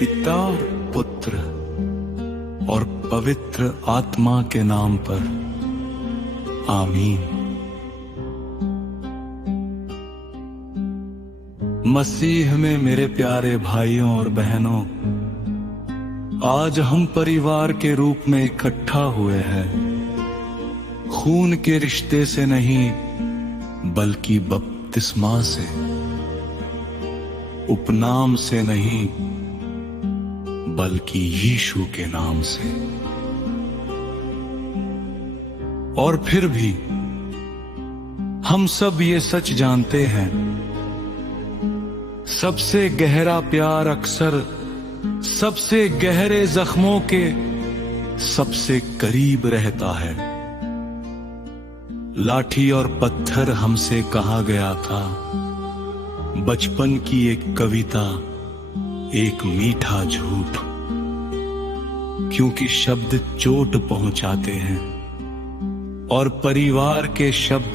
पिता और पुत्र और पवित्र आत्मा के नाम पर आमीन। मसीह में मेरे प्यारे भाइयों और बहनों, आज हम परिवार के रूप में इकट्ठा हुए हैं, खून के रिश्ते से नहीं बल्कि बपतिस्मा से, उपनाम से नहीं बल्कि यीशु के नाम से। और फिर भी हम सब ये सच जानते हैं, सबसे गहरा प्यार अक्सर सबसे गहरे जख्मों के सबसे करीब रहता है। लाठी और पत्थर हमसे कहा गया था, बचपन की एक कविता, एक मीठा झूठ, क्योंकि शब्द चोट पहुंचाते हैं और परिवार के शब्द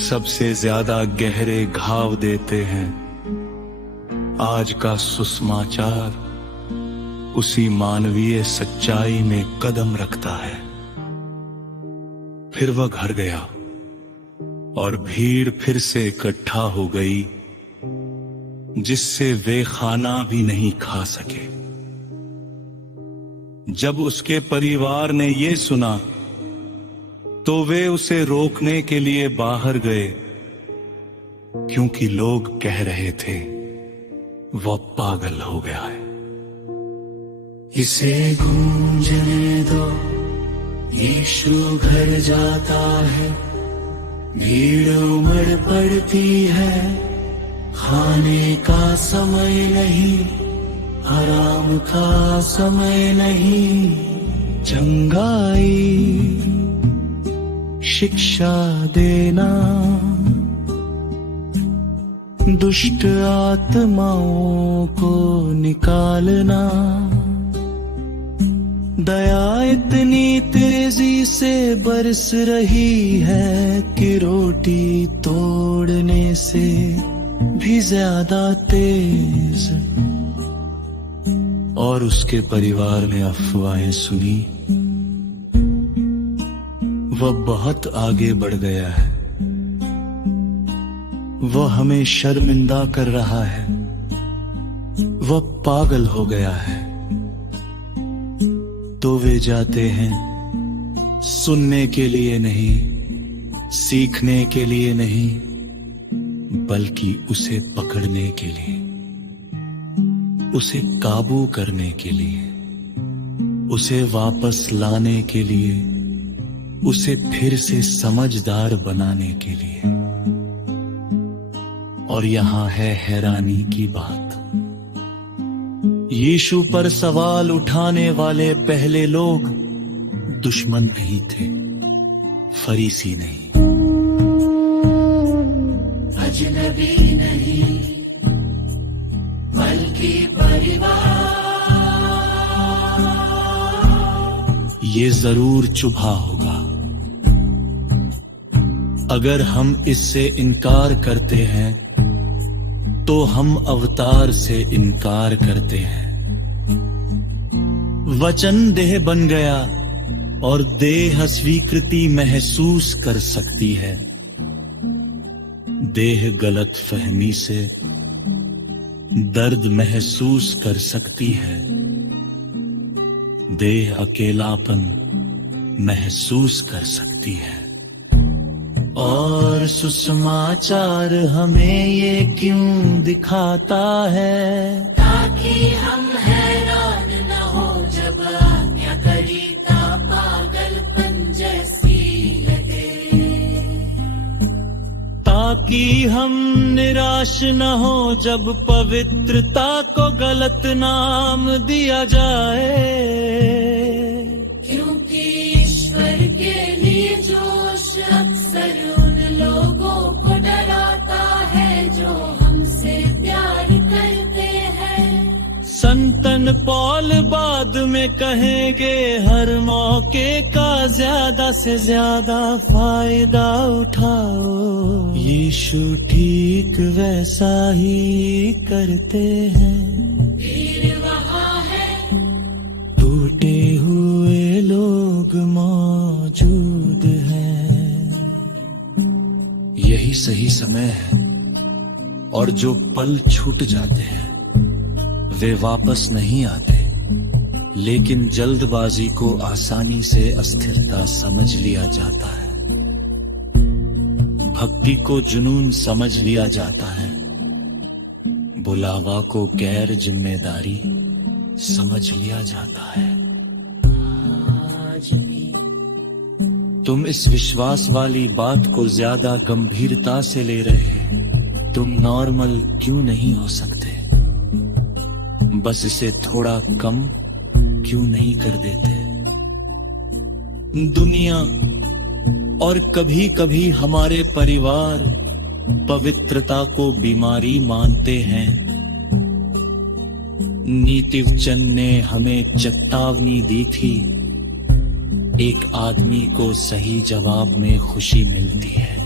सबसे ज्यादा गहरे घाव देते हैं। आज का सुसमाचार उसी मानवीय सच्चाई में कदम रखता है। फिर वह घर गया और भीड़ फिर से इकट्ठा हो गई, जिससे वे खाना भी नहीं खा सके। जब उसके परिवार ने ये सुना तो वे उसे रोकने के लिए बाहर गए, क्योंकि लोग कह रहे थे वह पागल हो गया है। इसे गूंजने दो, यीशु घर जाता है। भीड़ उमड़ पड़ती है, खाने का समय नहीं, आराम का समय नहीं। चंगाई शिक्षा देना, दुष्ट आत्माओं को निकालना। दया इतनी तेजी से बरस रही है कि रोटी तोड़ने से भी ज्यादा तेज। और उसके परिवार ने अफवाहें सुनी, वह बहुत आगे बढ़ गया है, वह हमें शर्मिंदा कर रहा है, वह पागल हो गया है। तो वे जाते हैं, सुनने के लिए नहीं, सीखने के लिए नहीं, बल्कि उसे पकड़ने के लिए, उसे काबू करने के लिए, उसे वापस लाने के लिए, उसे फिर से समझदार बनाने के लिए। और यहां है हैरानी की बात, यीशु पर सवाल उठाने वाले पहले लोग दुश्मन नहीं थे, फरीसी नहीं, अजनबी नहीं, बल्कि परिवार। ये जरूर चुभा होगा अगर हम इससे इनकार करते हैं, तो हम अवतार से इनकार करते हैं। वचन देह बन गया और देह स्वीकृति महसूस कर सकती है। देह गलत फहमी से दर्द महसूस कर सकती है। देह अकेलापन महसूस कर सकती है। और सुसमाचार हमें ये क्यों दिखाता है, ताकि हम हैरान न हो जब आज्ञाकारिता पागलपन जैसी लगे, ताकि हम निराश न हो जब पवित्रता को गलत नाम दिया जाए। क्योंकि ईश्वर के लिए जोश अक्सर उन लोगों को डराता है जो हमसे प्यार करते हैं। संतन पौल बाद में कहेंगे, हर मौके का ज्यादा से ज्यादा फायदा उठाओ। यीशु ठीक वैसा ही करते हैं। भीड़ वहाँ है, टूटे हुए लोग मौजूद हैं। यही सही समय है, और जो पल छूट जाते हैं वे वापस नहीं आते। लेकिन जल्दबाजी को आसानी से अस्थिरता समझ लिया जाता है, भक्ति को जुनून समझ लिया जाता है, बुलावा को गैर जिम्मेदारी समझ लिया जाता है। आज भी तुम इस विश्वास वाली बात को ज्यादा गंभीरता से ले रहे हो। तुम नॉर्मल क्यों नहीं हो सकते? बस इसे थोड़ा कम क्यों नहीं कर देते? दुनिया और कभी कभी हमारे परिवार पवित्रता को बीमारी मानते हैं। नीतिवचन ने हमें चेतावनी दी थी, एक आदमी को सही जवाब में खुशी मिलती है।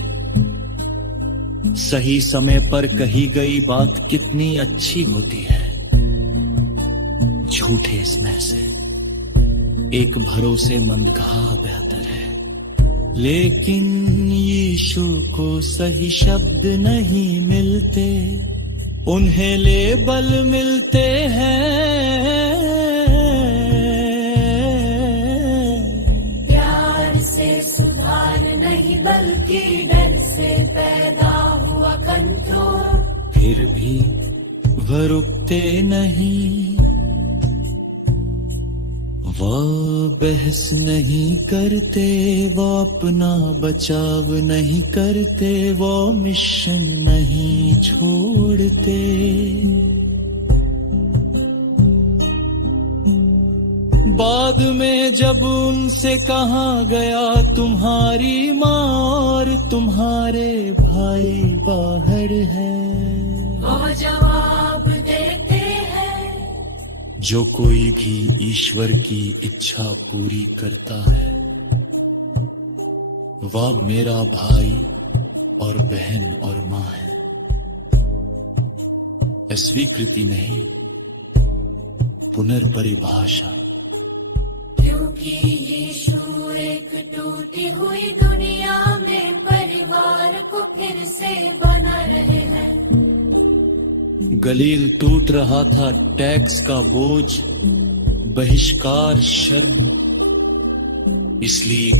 सही समय पर कही गई बात कितनी अच्छी होती है। झूठे स्नेह से एक भरोसेमंद कहा बेहतर है। लेकिन यीशु को सही शब्द नहीं मिलते, उन्हें लेबल मिलते हैं। प्यार से सुधार नहीं बल्कि डर से पैदा हुआ कंट्रोल। फिर भी वह रुकते नहीं, वो बहस नहीं करते, वो अपना बचाव नहीं करते, वो मिशन नहीं छोड़ते। बाद में जब उनसे कहा गया, तुम्हारी माँ और तुम्हारे भाई बाहर है, वो जवाब देते हैं, जो कोई भी ईश्वर की इच्छा पूरी करता है वह मेरा भाई और बहन और माँ है। स्वीकृति नहीं, पुनर्परिभाषा। क्योंकि यीशु एक टूटी हुई दुनिया में परिवार को फिर से बना रहे हैं। गलील टूट रहा था, टैक्स का बोझ, बहिष्कार, शर्म। इसलिए